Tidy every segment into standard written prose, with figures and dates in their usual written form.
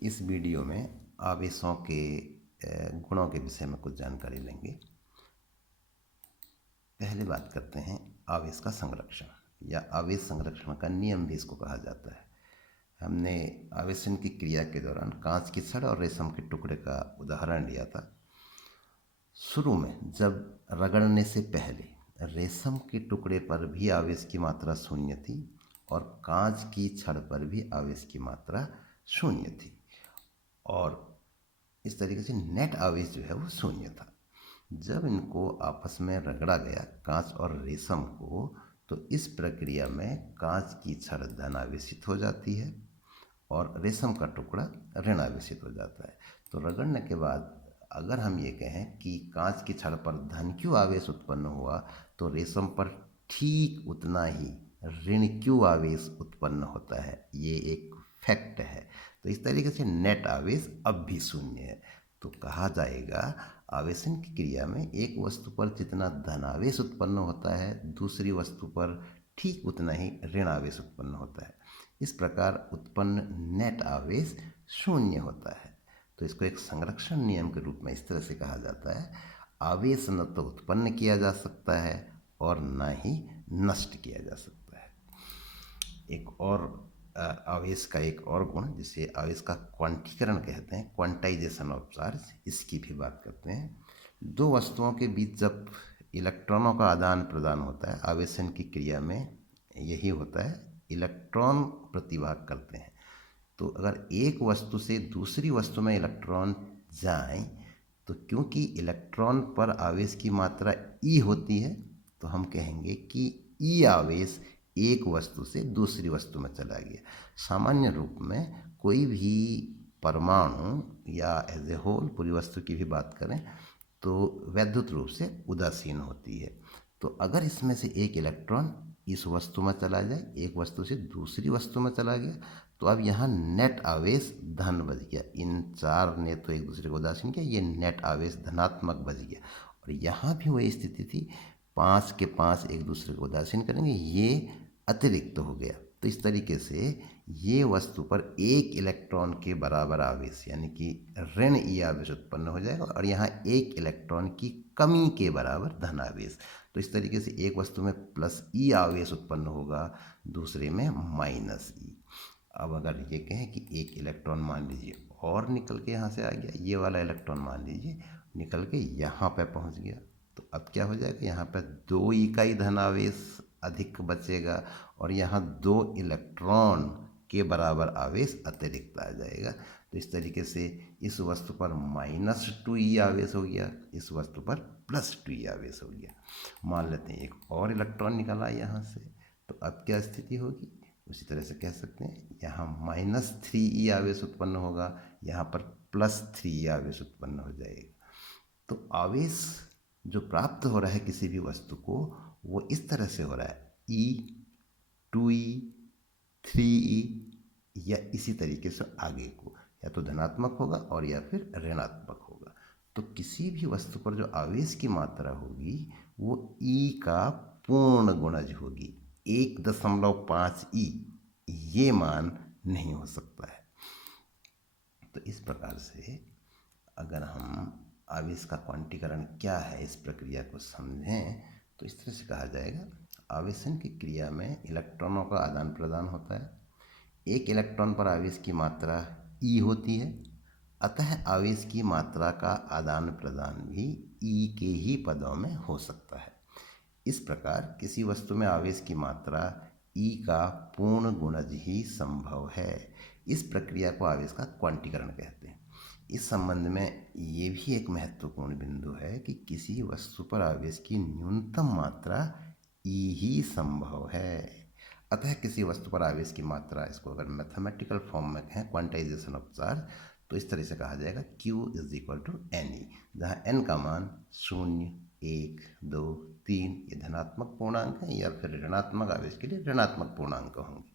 इस वीडियो में आवेशों के गुणों के विषय में कुछ जानकारी लेंगे। पहले बात करते हैं आवेश का संरक्षण या आवेश संरक्षण का नियम भी इसको कहा जाता है। हमने आवेशन की क्रिया के दौरान कांच की छड़ और रेशम के टुकड़े का उदाहरण लिया था। शुरू में जब रगड़ने से पहले रेशम के टुकड़े पर भी आवेश की मात्रा शून्य थी और कांच की छड़ पर भी आवेश की मात्रा शून्य थी और इस तरीके से नेट आवेश जो है वो शून्य था। जब इनको आपस में रगड़ा गया कांच और रेशम को, तो इस प्रक्रिया में कांच की छड़ धन आवेशित हो जाती है और रेशम का टुकड़ा ऋण आवेशित हो जाता है। तो रगड़ने के बाद अगर हम ये कहें कि कांच की छड़ पर धन क्यू आवेश उत्पन्न हुआ, तो रेशम पर ठीक उतना ही ऋण क्यू आवेश उत्पन्न होता है। ये एक फैक्ट है। तो इस तरीके से नेट आवेश अब भी शून्य है। तो कहा जाएगा आवेशन की क्रिया में एक वस्तु पर जितना धन आवेश उत्पन्न होता है, दूसरी वस्तु पर ठीक उतना ही ऋण आवेश उत्पन्न होता है। इस प्रकार उत्पन्न नेट आवेश शून्य होता है। तो इसको एक संरक्षण नियम के रूप में इस तरह से कहा जाता है, आवेश न तो उत्पन्न किया जा सकता है और न ही नष्ट किया जा सकता है। एक और आवेश का एक और गुण जिसे आवेश का क्वांटीकरण कहते हैं, क्वांटाइजेशन ऑफ चार्ज, इसकी भी बात करते हैं। दो वस्तुओं के बीच जब इलेक्ट्रॉनों का आदान प्रदान होता है, आवेशन की क्रिया में यही होता है, इलेक्ट्रॉन प्रतिभाग करते हैं। तो अगर एक वस्तु से दूसरी वस्तु में इलेक्ट्रॉन जाएं, तो क्योंकि इलेक्ट्रॉन पर आवेश की मात्रा ई होती है, तो हम कहेंगे कि ई आवेश एक वस्तु से दूसरी वस्तु में चला गया। सामान्य रूप में कोई भी परमाणु या एज ए होल पूरी वस्तु की भी बात करें तो वैद्युत रूप से उदासीन होती है। तो अगर इसमें से एक इलेक्ट्रॉन इस वस्तु में चला जाए, एक वस्तु से दूसरी वस्तु में चला गया, तो अब यहाँ नेट आवेश धन बच गया। इन चार ने तो एक दूसरे को उदासीन किया, ये नेट आवेश धनात्मक बच गया। और यहाँ भी वही स्थिति थी, 5 के 5 एक दूसरे को उदासीन करेंगे, ये अतिरिक्त हो गया। तो इस तरीके से ये वस्तु पर एक इलेक्ट्रॉन के बराबर आवेश यानी कि ऋण ई आवेश उत्पन्न हो जाएगा और यहाँ एक इलेक्ट्रॉन की कमी के बराबर धन आवेश। तो इस तरीके से एक वस्तु में प्लस ई आवेश उत्पन्न होगा, दूसरे में माइनस ई। अब अगर ये कहें कि एक इलेक्ट्रॉन मान लीजिए और निकल के यहाँ से आ गया, ये वाला इलेक्ट्रॉन मान लीजिए निकल के यहाँ पे पहुँच गया, तो अब क्या हो जाएगा, यहाँ पे 2 इकाई धन आवेश अधिक बचेगा और यहाँ 2 इलेक्ट्रॉन के बराबर आवेश अतिरिक्त आ जाएगा। तो इस तरीके से इस वस्तु पर -2e आवेश हो गया, इस वस्तु पर +2e आवेश हो गया। मान लेते हैं एक और इलेक्ट्रॉन निकला यहाँ से, तो अब क्या स्थिति होगी, उसी तरह से कह सकते हैं यहाँ -3e आवेश उत्पन्न होगा, यहाँ पर +3e आवेश उत्पन्न हो जाएगा। तो आवेश जो प्राप्त हो रहा है किसी भी वस्तु को, वो इस तरह से हो रहा है, E 2e 3e या इसी तरीके से आगे को, या तो धनात्मक होगा और या फिर ऋणात्मक होगा। तो किसी भी वस्तु पर जो आवेश की मात्रा होगी वो E का पूर्ण गुणज होगी। 1.5e ये मान नहीं हो सकता है। तो इस प्रकार से अगर हम आवेश का क्वांटीकरण क्या है इस प्रक्रिया को समझें, तो इस तरह से कहा जाएगा, आवेशन की क्रिया में इलेक्ट्रॉनों का आदान प्रदान होता है। एक इलेक्ट्रॉन पर आवेश की मात्रा ई होती है, अतः आवेश की मात्रा का आदान प्रदान भी ई के ही पदों में हो सकता है। इस प्रकार किसी वस्तु में आवेश की मात्रा ई का पूर्ण गुणज ही संभव है। इस प्रक्रिया को आवेश का क्वांटीकरण कहते हैं। इस संबंध में ये भी एक महत्वपूर्ण बिंदु है कि किसी वस्तु पर आवेश की न्यूनतम मात्रा ई ही संभव है। अतः किसी वस्तु पर आवेश की मात्रा, इसको अगर मैथमेटिकल फॉर्म में कहें, क्वांटाइजेशन ऑफ चार्ज, तो इस तरह से कहा जाएगा Q = NE, जहाँ n का मान 0, 1, 2, 3 ये धनात्मक पूर्णांक है या फिर ऋणात्मक आवेश के लिए ऋणात्मक पूर्णांक होंगे।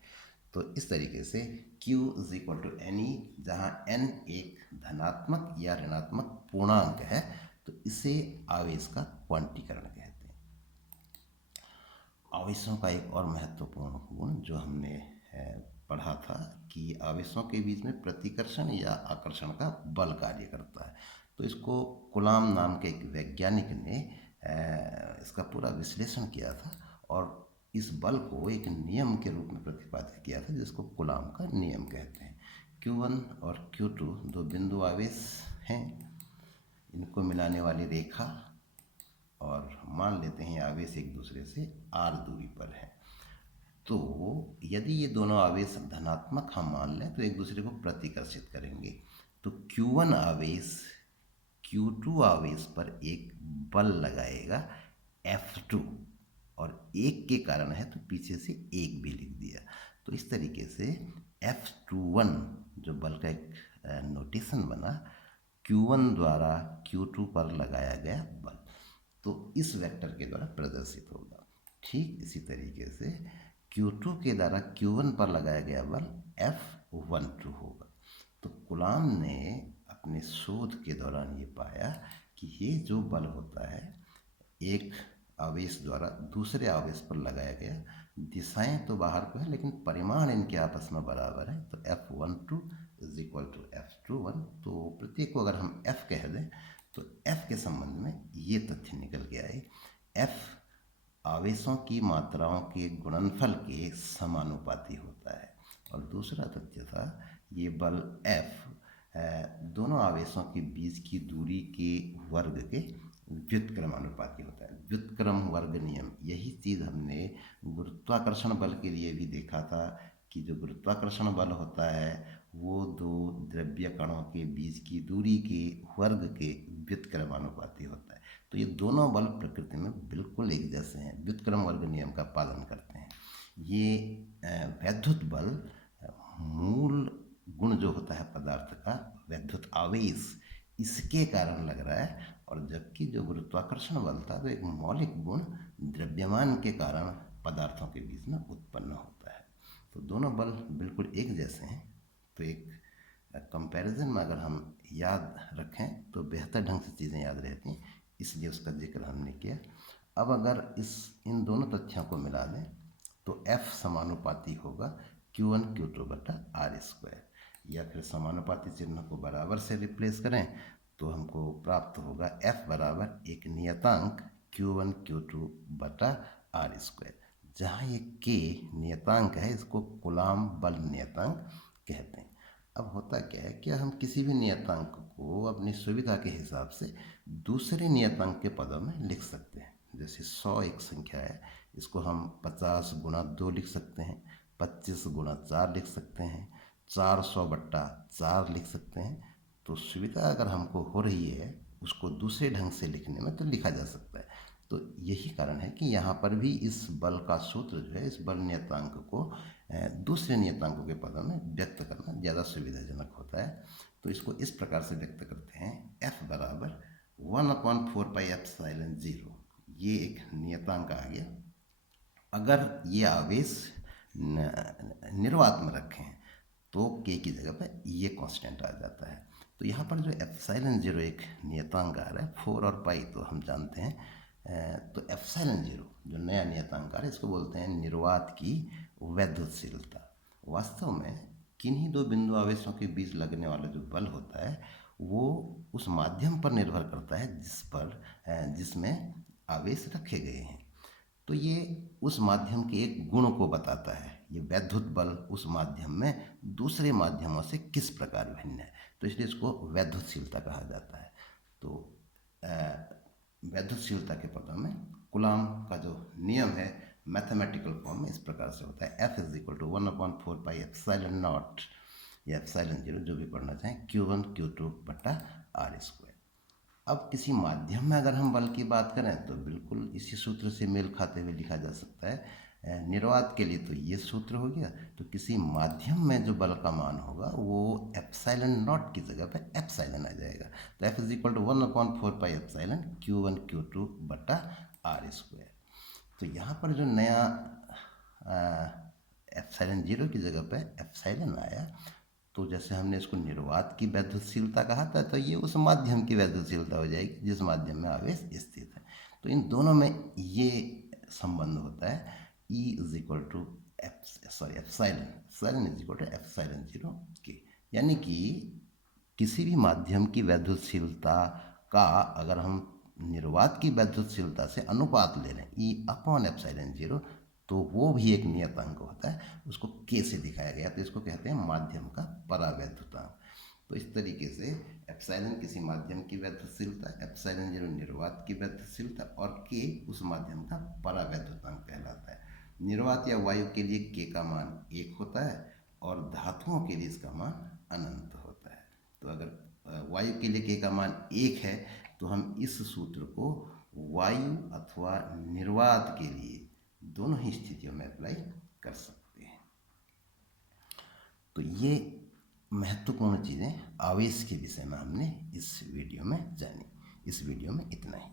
तो इस तरीके से Q = NE, जहाँ n एक धनात्मक या ऋणात्मक पूर्णांक है, तो इसे आवेश का क्वांटीकरण कहते हैं। आवेशों का एक और महत्वपूर्ण गुण जो हमने पढ़ा था कि आवेशों के बीच में प्रतिकर्षण या आकर्षण का बल कार्य करता है। तो इसको कुलाम नाम के एक वैज्ञानिक ने इसका पूरा विश्लेषण किया था और इस बल को एक नियम के रूप में प्रतिपादित किया था जिसको कुलाम का नियम कहते हैं। Q1 और Q2 दो बिंदु आवेश हैं, इनको मिलाने वाली रेखा, और मान लेते हैं आवेश एक दूसरे से r दूरी पर है। तो यदि ये दोनों आवेश धनात्मक हम मान लें तो एक दूसरे को प्रतिकर्षित करेंगे। तो Q1 आवेश Q2 आवेश पर एक बल लगाएगा F2, और एक के कारण है तो पीछे से एक भी लिख दिया। तो इस तरीके से F21 जो बल का एक नोटेशन बना, Q1 द्वारा Q2 पर लगाया गया बल, तो इस वेक्टर के द्वारा प्रदर्शित होगा। ठीक इसी तरीके से Q2 के द्वारा Q1 पर लगाया गया बल F12 होगा। तो कुलाम ने अपने शोध के दौरान ये पाया कि ये जो बल होता है एक आवेश द्वारा दूसरे आवेश पर लगाया गया, दिशाएं तो बाहर को है लेकिन परिमाण इनके आपस में बराबर है। तो F12 is equal to F21। तो प्रत्येक को अगर हम F कह दें तो F के संबंध में ये तथ्य निकल के आए, F आवेशों की मात्राओं के गुणनफल के समानुपाती होता है। और दूसरा तथ्य था ये बल F दोनों आवेशों के बीच की दूरी के वर्ग के व्युत्क्रमानुपाती होता है। व्युत्क्रम वर्ग नियम, यही चीज़ हमने गुरुत्वाकर्षण बल के लिए भी देखा था कि जो गुरुत्वाकर्षण बल होता है वो दो द्रव्य कणों के बीच की दूरी के वर्ग के व्युत्क्रमानुपाती होता है। तो ये दोनों बल प्रकृति में बिल्कुल एक जैसे हैं, व्युत्क्रम वर्ग नियम का पालन करते हैं। ये वैद्युत बल मूल गुण जो होता है पदार्थ का, वैद्युत आवेश, इसके कारण लग रहा है, और जबकि जो गुरुत्वाकर्षण बल था तो एक मौलिक गुण द्रव्यमान के कारण पदार्थों के बीच में उत्पन्न होता है। तो दोनों बल बिल्कुल एक जैसे हैं। तो एक कंपैरिजन में अगर हम याद रखें तो बेहतर ढंग से चीज़ें याद रहती हैं, इसलिए उसका जिक्र हमने किया। अब अगर इन दोनों तथ्यों को मिला दें तो F समानुपाती होगा Q1 Q2 बटा R स्क्वायर, या फिर समानुपाती चिन्ह को बराबर से रिप्लेस करें तो हमको प्राप्त होगा F बराबर एक नियतांक Q1 Q2 बटा R स्क्वायर। जहाँ ये K नियतांक है इसको कुलाम बल नियतांक कहते हैं। अब होता क्या है कि हम किसी भी नियतांक को अपनी सुविधा के हिसाब से दूसरे नियतांक के पदों में लिख सकते हैं। जैसे 100 एक संख्या है, इसको हम 50 गुणा 2 लिख सकते हैं, 25 गुणा 4 लिख सकते हैं, 400 बट्टा 4 लिख सकते हैं। तो सुविधा अगर हमको हो रही है उसको दूसरे ढंग से लिखने में तो लिखा जा सकता है। तो यही कारण है कि यहाँ पर भी इस बल का सूत्र जो है, इस बल नियतांक को दूसरे नियतांकों के पदों में व्यक्त करना ज़्यादा सुविधाजनक होता है। तो इसको इस प्रकार से व्यक्त करते हैं, F बराबर 1/4 पाई एप्सिलॉन 0। ये एक नियतांक आ गया। अगर ये आवेश निर्वात में रखें तो K की जगह पर ये कांस्टेंट आ जाता है। तो यहाँ पर जो एप्सिलॉन 0 एक नियतांक आ रहा है, 4 और पाई तो हम जानते हैं, तो एप्सिलॉन 0 जो नया नियतांक आ रहा है इसको बोलते हैं निर्वात की वैद्युतशीलता। वास्तव में किन्हीं दो बिंदु आवेशों के बीच लगने वाला जो बल होता है वो उस माध्यम पर निर्भर करता है जिसमें आवेश रखे गए हैं। तो ये उस माध्यम के एक गुण को बताता है। ये वैद्युत बल उस माध्यम में दूसरे माध्यमों से किस प्रकार भिन्न है, तो इसलिए इसको वैद्युतशीलता कहा जाता है। तो वैद्युतशीलता के पदों में कुलाम का जो नियम है मैथमेटिकल फॉर्म में इस प्रकार से होता है, F is equal to 1/4 pi epsilon not या एप्सिलॉन 0 जो भी पढ़ना चाहें, Q1 Q2 बटा R स्क्वायर। अब किसी माध्यम में अगर हम बल की बात करें तो बिल्कुल इसी सूत्र से मेल खाते हुए लिखा जा सकता है। निर्वात के लिए तो ये सूत्र हो गया, तो किसी माध्यम में जो बल का मान होगा वो एप्सिलॉन नॉट की जगह पे एप्सिलॉन आ जाएगा। तो F is equal to 1/4 pi epsilon Q1 Q2 बटा R स्क्वायर। तो यहाँ पर जो नया एप्सिलॉन 0 की जगह पे एप्सिलॉन आया, तो जैसे हमने इसको निर्वात की वैद्युतशीलता कहा था, तो ये उस माध्यम की वैद्युतशीलता हो जाएगी जिस माध्यम में आवेश स्थित है। तो इन दोनों में ये संबंध होता है, E is equal to epsilon is equal to epsilon zero के। यानी कि किसी भी माध्यम की वैद्युतशीलता का अगर हम निर्वात की वैद्युतशीलता से अनुपात ले लें ई अपॉन एप्साइलन जीरो, तो वो भी एक नियतांक होता है, उसको के से दिखाया गया, तो इसको कहते हैं माध्यम का परावैद्युतांक। तो इस तरीके से एप्साइलन किसी माध्यम की वैद्युतशीलता, एप्साइलन जीरो निर्वात की वैद्युतशीलता और के उस माध्यम का परावैद्युतांक कहलाता है। निर्वात या वायु के लिए के का मान 1 होता है और धातुओं के लिए इसका मान अनंत होता है। तो अगर वायु के लिए के का मान 1 है तो हम इस सूत्र को वायु अथवा निर्वात के लिए दोनों ही स्थितियों में अप्लाई कर सकते हैं। तो ये महत्वपूर्ण चीज़ें आवेश के विषय में हमने इस वीडियो में जानी। इस वीडियो में इतना ही।